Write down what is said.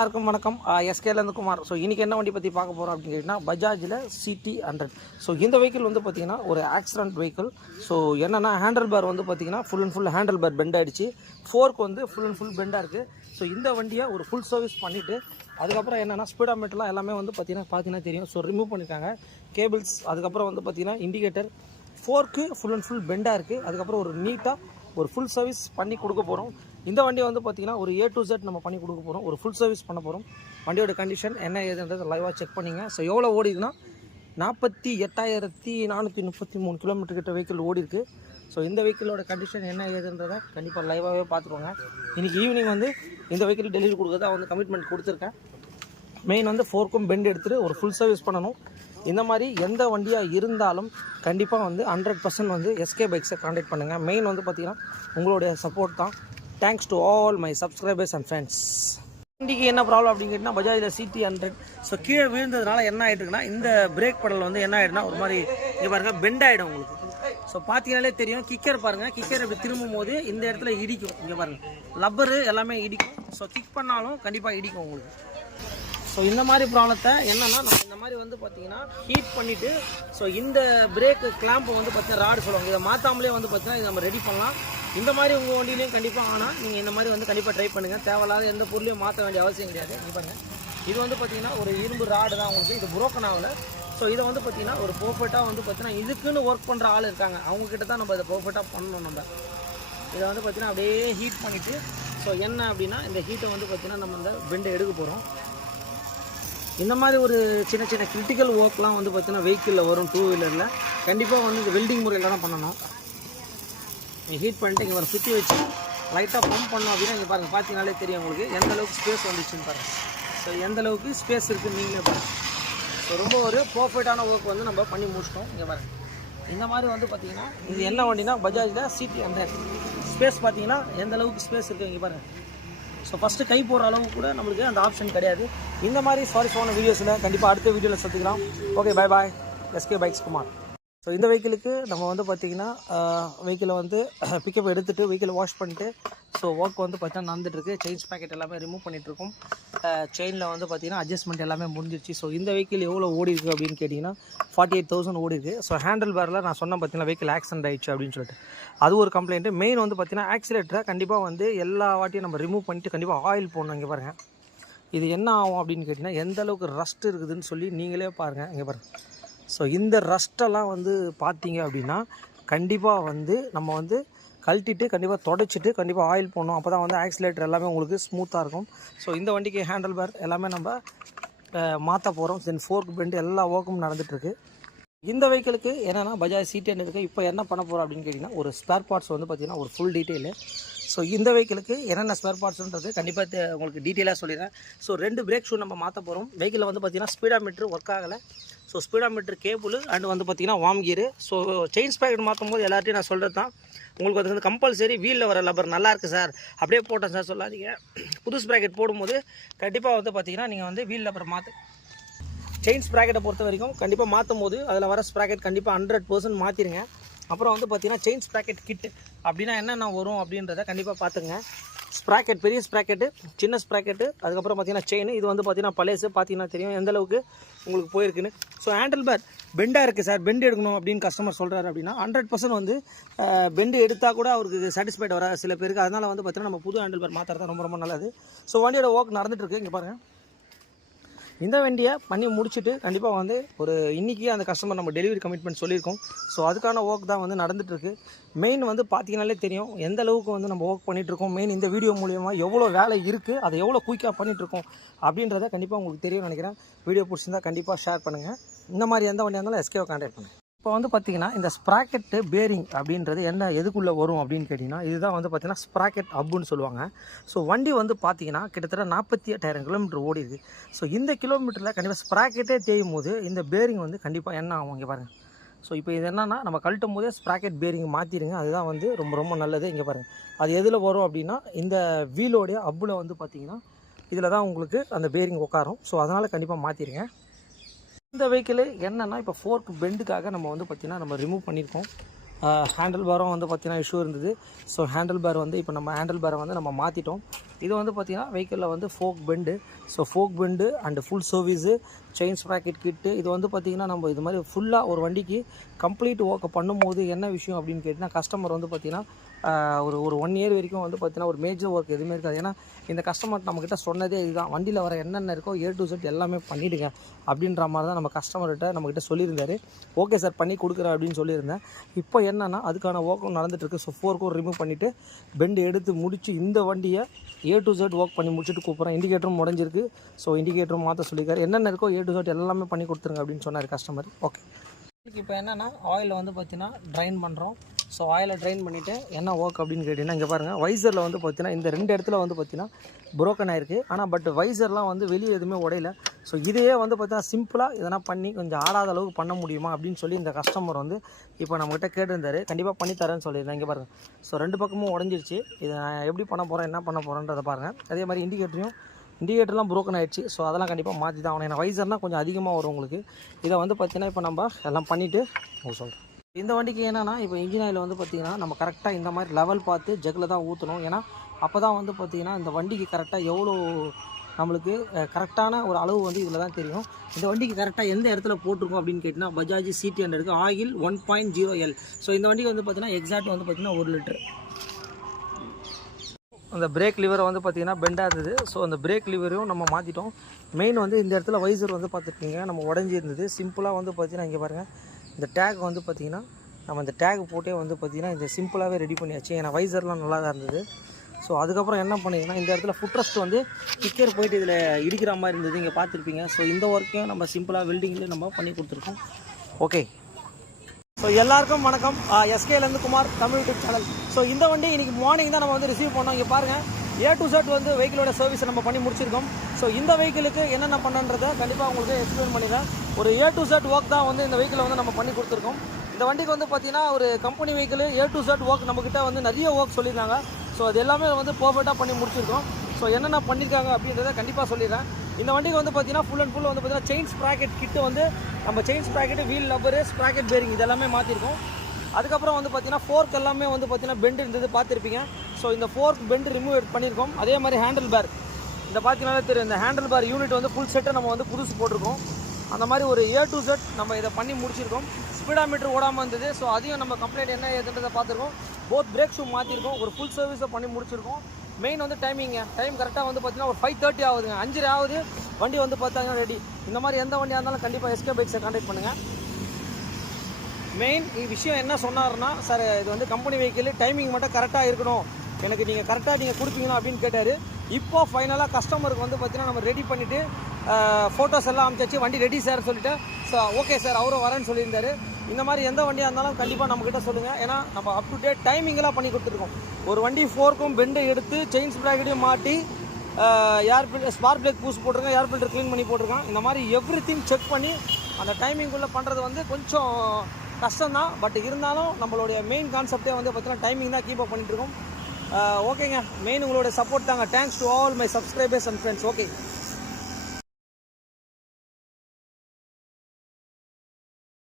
எல்லாருக்கும் வணக்கம். எஸ்கேலேருந்து குமார். ஸோ இன்றைக்கி என்ன வண்டி பற்றி பார்க்க போகிறோம் அப்படின்னு கேட்டிங்கன்னா பஜாஜில் CT100. ஸோ இந்த வெஹிக்கிள் வந்து பார்த்திங்கன்னா ஒரு ஆக்சிடென்ட் வெஹிக்கிள். ஸோ என்னென்னா ஹேண்டில் பார் வந்து பார்த்திங்கன்னா full and full handle bar bend ஆகிடுச்சு. ஃபோர்க் வந்து ஃபுல் அண்ட் ஃபுல் பெண்டாக இருக்குது. ஸோ இந்த வண்டியை ஒரு ஃபுல் சர்வீஸ் பண்ணிவிட்டு அதுக்கப்புறம் என்னென்னா ஸ்பீடாமீட்டர்லாம் எல்லாமே வந்து பார்த்தீங்கன்னா தெரியும். ஸோ ரிமூவ் பண்ணியிருக்காங்க கேபிள்ஸ். அதுக்கப்புறம் வந்து பார்த்திங்கன்னா indicator, fork full and full பெண்டாக இருக்குது. அதுக்கப்புறம் ஒரு நீட்டாக ஒரு ஃபுல் சர்வீஸ் பண்ணி கொடுக்க போகிறோம். இந்த வண்டியை வந்து பார்த்திங்கன்னா ஒரு A to Z நம்ம பண்ணி கொடுக்க போகிறோம். ஒரு ஃபுல் சர்வீஸ் பண்ண போகிறோம். வண்டியோட கண்டிஷன் என்ன ஏதுன்றது லைவாக செக் பண்ணிங்க. ஸோ எவ்வளோ ஓடிக்குன்னா 48,433 கிலோமீட்டர் கிட்ட வெஹிக்கிள் ஓடி இருக்குது. ஸோ இந்த வெஹிக்கிளோட கண்டிஷன் என்ன ஏதுன்றதை கண்டிப்பாக லைவாகவே பார்த்துருவாங்க. இன்றைக்கி ஈவினிங் வந்து இந்த வெஹிக்கிள் டெலிவரி கொடுக்குறதா வந்து கமிட்மெண்ட் கொடுத்துருக்கேன். மெயின் வந்து ஃபோர்க்கும் பெண்ட் எடுத்துகிட்டு ஒரு ஃபுல் சர்வீஸ் பண்ணணும். இந்த மாதிரி எந்த வண்டியாக இருந்தாலும் கண்டிப்பாக வந்து 100% வந்து SK பைக்ஸை கான்டாக்ட் பண்ணுங்கள். மெயின் வந்து பார்த்திங்கன்னா உங்களுடைய சப்போர்ட் தான். Thanks to all my subscribers and friends. வண்டிக்கு என்ன ப்ராப்ளம் அப்படின்னு கேட்டிங்கன்னா பஜாஜில் CT100. ஸோ கீழே விழுந்ததுனால என்ன ஆகிட்டுருக்குன்னா இந்த பிரேக் படல் வந்து என்ன ஆகிடுனா ஒரு மாதிரி இங்கே பாருங்கள் பெண்ட் ஆகிடும் உங்களுக்கு. ஸோ பார்த்தீங்கனாலே தெரியும். கிக்கர் பாருங்கள், கிக்கர் இப்படி திரும்பும் போது இந்த இடத்துல இடிக்கும். இங்கே பாருங்கள் லப்பரு எல்லாமே இடிக்கும். ஸோ கிக் பண்ணாலும் கண்டிப்பாக இடிக்கும் உங்களுக்கு. ஸோ இந்த மாதிரி ப்ராப்ளத்தை என்னென்னா நம்ம இந்த மாதிரி வந்து பார்த்திங்கன்னா ஹீட் பண்ணிவிட்டு ஸோ இந்த பிரேக்கு கிளாம்பை வந்து பார்த்திங்கன்னா ராடு சொல்லுவாங்க, இதை மாற்றாமலே வந்து பார்த்திங்கன்னா இதை நம்ம ரெடி பண்ணலாம். இந்த மாதிரி உங்கள் வண்டியிலையும் கண்டிப்பாக ஆனால் நீங்கள் இந்த மாதிரி வந்து கண்டிப்பாக ட்ரை பண்ணுங்கள். தேவையில்லாத எந்த பொருளையும் மாற்ற வேண்டிய அவசியம் கிடையாது. இது பாருங்கள், இது வந்து பார்த்திங்கன்னா ஒரு இரும்பு ராடு தான் உங்களுக்கு. இது புரோக்கன் ஆகலை. ஸோ இதை வந்து பார்த்திங்கன்னா ஒரு பர்ஃபெக்டாக வந்து பார்த்திங்கன்னா இதுக்குன்னு ஒர்க் பண்ணுற ஆள் இருக்காங்க, அவங்கக்கிட்ட தான் நம்ம இதை பர்ஃபெக்டாக பண்ணணும். நம்ம இதை வந்து பார்த்திங்கன்னா அப்படியே ஹீட் பண்ணிவிட்டு ஸோ என்ன அப்படின்னா இந்த ஹீட்டை வந்து பார்த்திங்கன்னா நம்ம இந்த பெண்டை எடுக்க போகிறோம். இந்த மாதிரி ஒரு சின்ன சின்ன கிரிட்டிக்கல் ஒர்க்லாம் வந்து பார்த்திங்கன்னா வெஹிக்கிளில் வரும். 2 வீலரில் கண்டிப்பாக வந்து இந்த வெல்டிங் முறையில் தான் பண்ணணும். ஹீட் பண்ணிட்டு இங்கே ஒரு சுற்றி வச்சு லைட்டாக பம்ப் பண்ணோம் அப்படின்னா இங்கே பாருங்கள், பார்த்தீங்கனாலே தெரியும் உங்களுக்கு எந்த அளவுக்கு ஸ்பேஸ் வந்துச்சுன்னு பாருங்கள். ஸோ எந்த அளவுக்கு ஸ்பேஸ் இருக்குதுன்னு நீங்களே பாருங்கள். ஸோ ரொம்ப ஒரு பர்ஃபெக்டான ஒர்க் வந்து நம்ம பண்ணி முடிச்சிட்டோம். இங்கே பாருங்கள், இந்த மாதிரி வந்து பார்த்திங்கன்னா இது என்ன வண்டினா பஜாஜில் CT100. ஸ்பேஸ் பார்த்தீங்கன்னா எந்த அளவுக்கு ஸ்பேஸ் இருக்குது இங்கே பாருங்கள். ஸோ ஃபஸ்ட்டு கை போடுற அளவுக்கு கூட நம்மளுக்கு அந்த ஆப்ஷன் கிடையாது. இந்த மாதிரி சாரி வீடியோஸில் கண்டிப்பாக அடுத்த வீடியோவில் சந்திக்கலாம். Okay, bye bye. SK bikes Kumar. So இந்த வெஹிக்கிளுக்கு நம்ம வந்து பார்த்திங்கன்னா வெஹிக்கிளை வந்து பிக்கப் எடுத்துகிட்டு வெஹிக்கிளை வாஷ் பண்ணிட்டு ஸோ ஒர்க் வந்து பார்த்திங்கன்னா நடந்துகிட்ருக்கு. செயின்ஸ் பேக்கெட் எல்லாமே ரிமூவ் பண்ணிகிட்ருக்கோம். செயினில் வந்து பார்த்திங்கன்னா அட்ஜஸ்ட்மெண்ட் எல்லாமே முடிஞ்சிருச்சு. ஸோ இந்த வெஹிக்கிள் எவ்வளோ ஓடி இருக்குது அப்படின்னு கேட்டிங்கன்னா 48,000 ஓடி இருக்குது. ஸோ ஹேண்டில் பாரில் நான் சொன்னேன் பார்த்திங்கன்னா வெஹிக்கிள் ஆக்சிடென்ட் ஆகிடுச்சு அப்படின்னு சொல்லிட்டு அது ஒரு கம்ப்ளைண்ட்டு. மெயின் வந்து பார்த்திங்கன்னா ஆக்சிலேட்டரை கண்டிப்பாக வந்து எல்லா வாட்டியும் நம்ம ரிமூவ் பண்ணிவிட்டு கண்டிப்பாக ஆயில் போடணும். இங்கே பாருங்கள், இது என்ன ஆகும் அப்படின்னு கேட்டிங்கன்னா எந்த அளவுக்கு ரஸ்ட் இருக்குதுன்னு சொல்லி நீங்களே பாருங்கள். இங்கே பாருங்கள். ஸோ இந்த ரஸ்ட்டெல்லாம் வந்து பார்த்தீங்க அப்படின்னா கண்டிப்பாக வந்து நம்ம வந்து கழட்டிட்டு கண்டிப்பாக தொடச்சிட்டு கண்டிப்பாக ஆயில் போடணும். அப்போ தான் வந்து ஆக்சிலேட்டர் எல்லாமே உங்களுக்கு ஸ்மூத்தாக இருக்கும். ஸோ இந்த வண்டிக்கு ஹேண்டில் பார் எல்லாமே நம்ம மாற்ற போகிறோம். தென் ஃபோர்க் பெண்ட் எல்லா ஒர்க்கும் நடந்துகிட்ருக்கு. இந்த வெஹிக்கிளுக்கு என்னென்னா பஜாஜ் CT100 இருக்குது. இப்போ என்ன பண்ண போகிறோம் அப்படின்னு கேட்டிங்கன்னா ஒரு ஸ்பேர் பார்ட்ஸ் வந்து பார்த்திங்கன்னா ஒரு ஃபுல் டீட்டெயிலு. ஸோ இந்த வெஹிக்கிளுக்கு என்னென்ன ஸ்பேர் பார்ட்ஸ்ன்றது கண்டிப்பாக உங்களுக்கு டீட்டெயிலாக சொல்லிடுறேன். ஸோ 2 பிரேக் ஷூ நம்ம மாற்ற போகிறோம். வெஹிக்கிளில் வந்து பார்த்திங்கன்னா ஸ்பீடாமீட்ரு ஒர்க் ஆகலை. ஸோ ஸ்பீடாமீட்டர் கேபிள் அண்ட் வந்து பார்த்திங்கன்னா worm gear. So chains packet மாற்றும் போது எல்லார்ட்டையும் நான் சொல்கிறது தான், உங்களுக்கு அது வந்து கம்பல்சரி வீலில் வர லப்பர் நல்லா இருக்குது சார் அப்படியே போட்டேன் சார் சொல்லாதீங்க. புது ஸ்ப்ராக்கெட் போடும்போது கண்டிப்பாக வந்து பார்த்திங்கன்னா நீங்கள் வந்து வீல் லப்பர் மாற்று செயின் ஸ்ப்ராக்கெட்டை பொறுத்த வரைக்கும் கண்டிப்பாக மாற்றும் போது அதில் வர ஸ்ப்ராக்கெட் கண்டிப்பாக 100% மாற்றிடுங்க. அப்புறம் வந்து பார்த்திங்கன்னா செயின் ஸ்ப்ராக்கெட் கிட்டு அப்படின்னா என்னென்ன வரும் அப்படின்றத கண்டிப்பாக பார்த்துங்க. ஸ்ப்ராக்கெட், பெரிய ஸ்ப்ராக்கெட்டு, சின்ன ஸ்ப்ராக்கெட்டு, அதுக்கப்புறம் பார்த்திங்கன்னா செயின். இது வந்து பார்த்திங்கன்னா பழையசு, பார்த்தீங்கன்னா தெரியும் எந்தளவுக்கு உங்களுக்கு போயிருக்குன்னு. ஸோ ஹேண்டில் பார் பெண்டாக இருக்குது சார், பெண்டு எடுக்கணும் அப்படின்னு கஸ்டமர் சொல்கிறாரு அப்படின்னா 100% வந்து பெண்டு எடுத்தால் கூட அவருக்கு சாட்டிஸ்ஃபைட் வர சில பேருக்கு. அதனால் வந்து பார்த்திங்கன்னா நம்ம புது ஹேண்டில் பார் மாற்றுறது ரொம்ப ரொம்ப நல்லது. ஸோ வண்டியோட ஒர்க் நடந்துகிட்ருக்கு. இங்கே பாருங்கள், இந்த வண்டியை பண்ணி முடிச்சுட்டு கண்டிப்பாக வந்து ஒரு இன்றைக்கி அந்த கஸ்டமர் நம்ம டெலிவரி கமிட்மெண்ட் சொல்லியிருக்கோம். ஸோ அதுக்கான ஒர்க் தான் வந்து நடந்துகிட்ருக்கு. மெயின் வந்து பார்த்தீங்கனாலே தெரியும் எந்த அளவுக்கு வந்து நம்ம ஒர்க் பண்ணிகிட்ருக்கோம். மெயின் இந்த வீடியோ மூலிமா எவ்வளோ வேலை இருக்குது, அதை எவ்வளோ குயிக்காக பண்ணிகிட்ருக்கோம் அப்படின்றத கண்டிப்பாக உங்களுக்கு தெரியும்னு நினைக்கிறேன். வீடியோ பிடிச்சிருந்தால் கண்டிப்பாக ஷேர் பண்ணுங்கள். இந்த மாதிரி எந்த வண்டியாக இருந்தாலும் SKவை கான்டாக்ட் பண்ணுங்கள். இப்போ வந்து பார்த்திங்கன்னா இந்த ஸ்ப்ராக்கெட்டு பேரிங் அப்படின்றது என்ன எதுக்குள்ளே வரும் அப்படின்னு கேட்டிங்கன்னா இதுதான் வந்து பார்த்திங்கன்னா ஸ்ப்ராக்கெட் அப்புன்னு சொல்லுவாங்க. ஸோ வண்டி வந்து பார்த்திங்கன்னா கிட்டத்தட்ட 48,000 கிலோமீட்டர் ஓடி இருக்குது. ஸோ இந்த கிலோமீட்டரில் கண்டிப்பாக ஸ்ப்ராக்கெட்டே தேயும் போது இந்த பேரிங் வந்து கண்டிப்பாக என்ன ஆகும் இங்கே பாருங்கள். ஸோ இப்போ இது என்னென்னா நம்ம கழட்டும் போதே ஸ்ப்ராக்கெட் பேரிங் மாற்றிடுங்க. அதுதான் வந்து ரொம்ப ரொம்ப நல்லது. இங்கே பாருங்கள், அது எதில் வரும் அப்படின்னா இந்த வீலோடைய அப்பில் வந்து பார்த்திங்கன்னா இதில் தான் உங்களுக்கு அந்த பேரிங் உட்காரும். ஸோ அதனால் கண்டிப்பாக மாற்றிடுங்க. இந்த வெஹிக்கிள் என்னென்னா இப்போ ஃபோர்க் பெண்டுக்காக நம்ம வந்து பார்த்திங்கன்னா நம்ம ரிமூவ் பண்ணியிருக்கோம். ஹேண்டில் பாரும் வந்து பார்த்திங்கன்னா இஷ்யூ இருந்தது. ஸோ ஹேண்டில் பார் வந்து இப்போ நம்ம ஹேண்டில் பாரை வந்து நம்ம மாற்றிட்டோம். இது வந்து பார்த்திங்கன்னா வெஹிக்கிளில் வந்து fork bend, so fork bend and full service, chain sprocket kit. இது வந்து பார்த்திங்கன்னா நம்ம இது மாதிரி ஃபுல்லாக ஒரு வண்டிக்கு கம்ப்ளீட் ஒர்க் பண்ணும்போது என்ன விஷயம் அப்படின்னு கேட்டிங்கன்னா, கஸ்டமர் வந்து பார்த்திங்கன்னா ஒரு 1 இயர் வரைக்கும் வந்து பார்த்திங்கன்னா ஒரு மேஜர் ஒர்க் எதுவுமே இருக்காது. ஏன்னா இந்த கஸ்டமர் நம்மக்கிட்ட சொன்னதே இதுதான், வண்டியில் வர என்னென்ன இருக்கோ A to Z எல்லாமே பண்ணிவிடுங்க அப்படின்ற மாதிரி தான் நம்ம கஸ்டமர்கிட்ட நம்மக்கிட்ட சொல்லியிருந்தார். ஓகே சார் பண்ணி கொடுக்குறேன் அப்படின்னு சொல்லியிருந்தேன். இப்போ என்னென்னா அதுக்கான ஒர்க்கும் நடந்துகிட்ருக்கு. ஸோ 4 கோர் ரிமூவ் பண்ணிவிட்டு பெண்டு எடுத்து முடித்து இந்த வண்டியை A to Z ஒர்க் பண்ணி முடிச்சுட்டு கூப்பிட்றேன். இண்டிகேட்டரும் உடஞ்சிருக்கு. ஸோ இண்டிகேட்டரும் மாற்ற சொல்லியிருக்காரு. என்னென்ன இருக்கோ A to Z எல்லாமே பண்ணி கொடுத்துருங்க அப்படின்னு சொன்னார் கஸ்டமர். ஓகே, இப்போ என்னென்னா ஆயில் வந்து பார்த்திங்கன்னா ட்ரைன் பண்ணுறோம். ஸோ ஆயிலை ட்ரைன் பண்ணிவிட்டு என்ன ஒர்க் அப்படின்னு கேட்டிங்கன்னா, இங்கே பாருங்கள் வைசரில் வந்து பார்த்திங்கன்னா இந்த 2 இடத்துல வந்து பார்த்திங்கன்னா புரோக்கன் ஆகிருக்கு. ஆனால் பட் வைசர்லாம் வந்து வெளியே எதுவுமே உடையல. ஸோ இதையே வந்து பார்த்திங்கன்னா சிம்பிளாக எதனா பண்ணி கொஞ்சம் ஆடாத அளவுக்கு பண்ண முடியுமா அப்படின்னு சொல்லி இந்த கஸ்டமர் வந்து இப்போ நம்மகிட்ட கேட்டிருந்தார். கண்டிப்பாக பண்ணித்தரேன்னு சொல்லியிருந்தேன். இங்கே பாருங்கள், ஸோ 2 பக்கமும் உடஞ்சிருச்சு. இதை நான் எப்படி பண்ண போகிறேன், என்ன பண்ண போகிறேன்றதை பாருங்கள். அதே மாதிரி இண்டிகேட்டர்லாம் புரோக்கன் ஆகிடுச்சு. ஸோ அதெல்லாம் கண்டிப்பாக மாற்றி தான் ஆகணும். ஏன்னா வைசர்னால் கொஞ்சம் அதிகமாக வரும் உங்களுக்கு. இதை வந்து பார்த்திங்கன்னா இப்போ நம்ம எல்லாம் பண்ணிவிட்டு சொல்கிறேன். இந்த வண்டிக்கு என்னென்னா இப்போ இன்ஜின் ஆயில் வந்து பார்த்திங்கன்னா நம்ம கரெக்டாக இந்த மாதிரி லெவல் பார்த்து ஜக்கில் தான் ஊற்றணும். ஏன்னா அப்போ தான் வந்து பார்த்திங்கன்னா இந்த வண்டிக்கு கரெக்டாக எவ்வளோ நம்மளுக்கு கரெக்டான ஒரு அளவு வந்து இதில் தான் தெரியும். இந்த வண்டிக்கு கரெக்டாக எந்த இடத்துல போட்டிருக்கோம் அப்படின்னு கேட்டிங்கன்னா, Bajaj CT100 oil 1.0L. So இந்த வண்டிக்கு வந்து பார்த்திங்கன்னா எக்ஸாக்ட் வந்து பார்த்திங்கன்னா 1 லிட்டர். அந்த பிரேக் லிவரை வந்து பார்த்திங்கன்னா பெண்டாக இருந்தது. ஸோ அந்த பிரேக் லிவரையும் நம்ம மாற்றிட்டோம். மெயின் வந்து இந்த இடத்துல வைசர் வந்து பார்த்துருப்பீங்க நம்ம உடஞ்சி இருந்தது. சிம்பிளாக வந்து பார்த்திங்கன்னா இங்கே பாருங்கள், இந்த டேக் வந்து பார்த்திங்கன்னா நம்ம இந்த டேக் போட்டே வந்து பார்த்திங்கன்னா இந்த சிம்பிளாகவே ரெடி பண்ணியாச்சு. ஏன்னா வைசர்லாம் நல்லா தான் இருந்தது. ஸோ அதுக்கப்புறம் என்ன பண்ணிங்கன்னா, இந்த இடத்துல ஃபுட்ரெஸ்ட் வந்து கிக்கர் போயிட்டு இதில் இடிக்கிற மாதிரி இருந்தது, இங்கே பார்த்துருப்பீங்க. ஸோ இந்த ஒர்க்கையும் நம்ம சிம்பிளாக வெல்டிங்கில் நம்ம பண்ணி கொடுத்துருக்கோம். ஓகே, ஸோ எல்லாருக்கும் வணக்கம். SKலேருந்து Kumar Tamil YouTube channel. So இந்த வண்டி இன்றைக்கி மார்னிங் தான் நம்ம வந்து ரிசீவ் பண்ணோம். இங்கே பாருங்கள், A to Z வந்து வெஹிக்கிளோட சர்வீஸை நம்ம பண்ணி முடிச்சிருக்கோம். ஸோ இந்த வெஹிக்கிளுக்கு என்னென்ன பண்ணுன்றதை கண்டிப்பாக உங்களுக்கு எக்ஸ்பிளைன் பண்ணிடுறேன். ஒரு A to Z ஒர்க் தான் வந்து இந்த வெஹிக்கிளை வந்து நம்ம பண்ணி கொடுத்துருக்கோம். இந்த வண்டிக்கு வந்து பார்த்திங்கன்னா ஒரு company vehicle A to Z work நம்மக்கிட்ட வந்து நிறைய ஒர்க் சொல்லியிருந்தாங்க. ஸோ அது எல்லாமே வந்து பர்ஃபெக்டாக பண்ணி முடிச்சிருக்கோம். ஸோ என்னென்ன பண்ணியிருக்காங்க அப்படின்றத கண்டிப்பாக சொல்லிடுறேன். இந்த வண்டிக்கு வந்து பார்த்திங்கன்னா ஃபுல் அண்ட் ஃபுல் வந்து பார்த்திங்கன்னா செயின் ஸ்ப்ராக்கெட் கிட்டு வந்து நம்ம chain sprocket, wheel rubber, sprocket bearing இதெல்லாமே மாற்றிருக்கோம். அதுக்கப்புறம் வந்து பார்த்திங்கன்னா ஃபோர்க் எல்லாமே வந்து பார்த்திங்கன்னா பெண்டு இருந்தது பார்த்துருப்பீங்க. ஸோ இந்த ஃபோர்க் பெண்டு ரிமூவ் பண்ணியிருக்கோம். அதே மாதிரி ஹேண்டில் பேர் இந்த பார்த்தீங்கன்னாலே தெரியும், இந்த ஹேண்டில் பேர் யூனிட் வந்து ஃபுல் செட்டை நம்ம வந்து புதுசு போட்டிருக்கோம். அந்த மாதிரி ஒரு A to Z நம்ம இதை பண்ணி முடிச்சிருக்கோம். ஸ்பீடாமீட்டர் ஓடாமல் இருந்தது. ஸோ அதையும் நம்ம கம்ப்ளைண்ட் என்ன ஏதுன்றதை பார்த்துருக்கோம். போத் பிரேக் ஷூ மாற்றிருக்கோம். ஒரு ஃபுல் சர்வீஸை பண்ணி முடிச்சிருக்கோம். மெயின் வந்து டைம் கரெக்டாக வந்து பார்த்திங்கன்னா ஒரு 5:30 ஆகுதுங்க. 5:30 ஆகுது, வண்டி வந்து பார்த்தாங்கன்னா ரெடி. இந்த மாதிரி எந்த வண்டியாக இருந்தாலும் கண்டிப்பாக SK பைக்ஸை கான்டாக்ட் பண்ணுங்கள். மெயின் விஷயம் என்ன சொன்னார்னா, சார் இது வந்து கம்பெனி வெஹிக்கிள், டைமிங் மட்டும் கரெக்டாக இருக்கணும், எனக்கு நீங்கள் கரெக்டாக நீங்கள் கொடுப்பீங்களா அப்படின்னு கேட்டார். இப்போ ஃபைனலாக கஸ்டமருக்கு வந்து பார்த்திங்கன்னா நம்ம ரெடி பண்ணிவிட்டு ஃபோட்டோஸ் எல்லாம் அனுப்பிச்சாச்சு. வண்டி ரெடி சார் சொல்லிவிட்டு, ஸோ ஓகே சார் அவரும் வரேன்னு சொல்லியிருந்தார். இந்த மாதிரி எந்த வண்டியாக இருந்தாலும் கண்டிப்பாக நம்மக்கிட்ட சொல்லுங்கள். ஏன்னா நம்ம அப் டு டேட் டைமிங்கெல்லாம் பண்ணி கொடுத்துருக்கோம். ஒரு வண்டி ஃபோர்க்கும் பெண்டை எடுத்து செயின் ஸ்ப்ராக்கெட்டையும் மாட்டி ஸ்பார்க் பிரேக் பூஸ் போட்டிருக்கேன், ஏர் ஃபில்டர் க்ளீன் பண்ணி போட்டிருக்கேன். இந்த மாதிரி எவ்ரிதிங் செக் பண்ணி அந்த டைமிங்குள்ளே பண்ணுறது வந்து கொஞ்சம் கஷ்டம்தான். பட் இருந்தாலும் நம்மளுடைய மெயின் கான்செப்டே வந்து பார்த்தீங்கன்னா டைமிங் தான் கீப் அப் பண்ணிட்டுருக்கோம். ஓகேங்க, மெயின் உங்களோட சப்போர்ட் தாங்க. Thanks to all my subscribers and friends. Okay.